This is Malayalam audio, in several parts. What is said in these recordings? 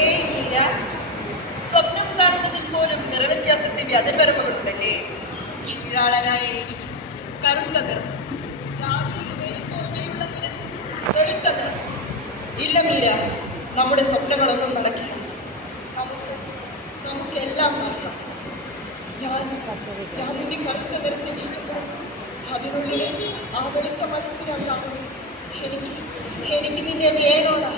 കെ മീര സ്വപ്നം കാണുന്നതിൽ പോലും നിറവ്യത്യാസത്തിന്റെ അതിർവരമ്പുകളുണ്ടല്ലേ ക്ഷീരാളനായ എനിക്ക് കറുത്ത നിറം വെളുത്ത നിറം. ഇല്ല മീര നമ്മുടെ സ്വപ്നങ്ങളൊന്നും നടക്കില്ല. നമുക്ക് നമുക്കെല്ലാം മറക്കാം. ഞാൻ ഞാൻ നിന്റെ കറുത്ത നിറത്തെ ഇഷ്ടപ്പെടും. അതിനുള്ളിലെ ആ വെളുത്ത മനസ്സിലാണ് എനിക്ക് എനിക്ക് നിന്നെ വേണോടാ.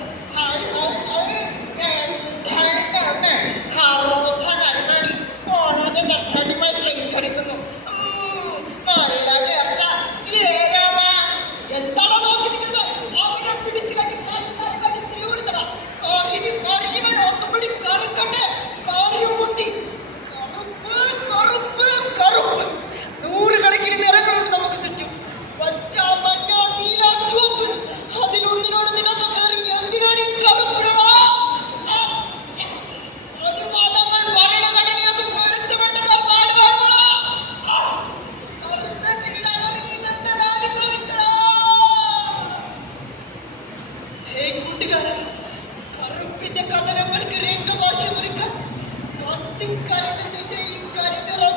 കറുപ്പിന്റെ കഥനങ്ങൾക്ക് രംഗഭാഷ ഒരുക്കാൻ കത്തിക്കരളിന്റെ ഈ കരിനിറം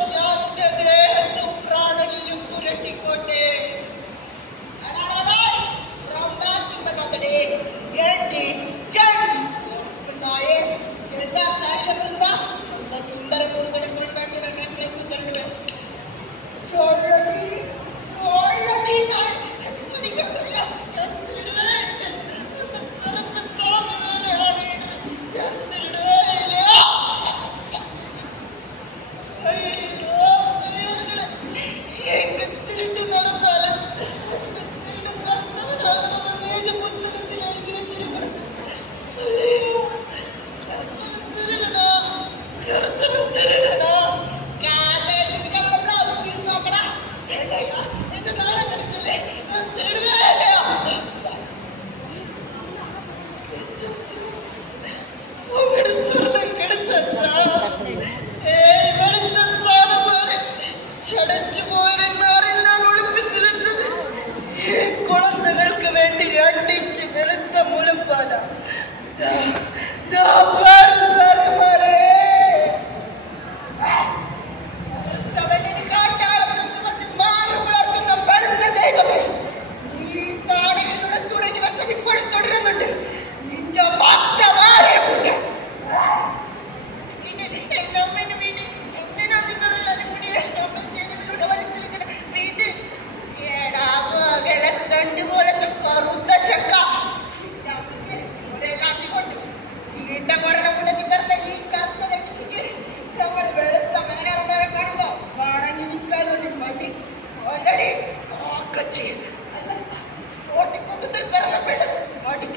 No, no.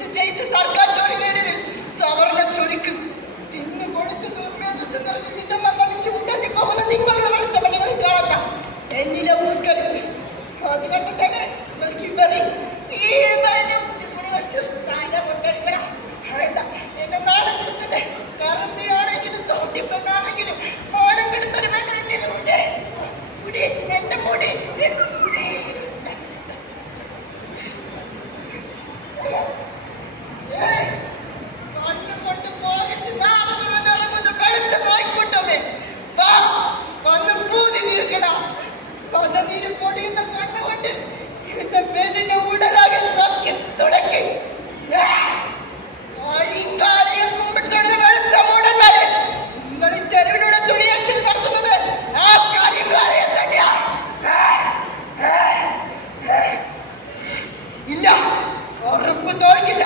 gente, sabe? ഇല്ല. ഉറപ്പ് തോൽക്കില്ല.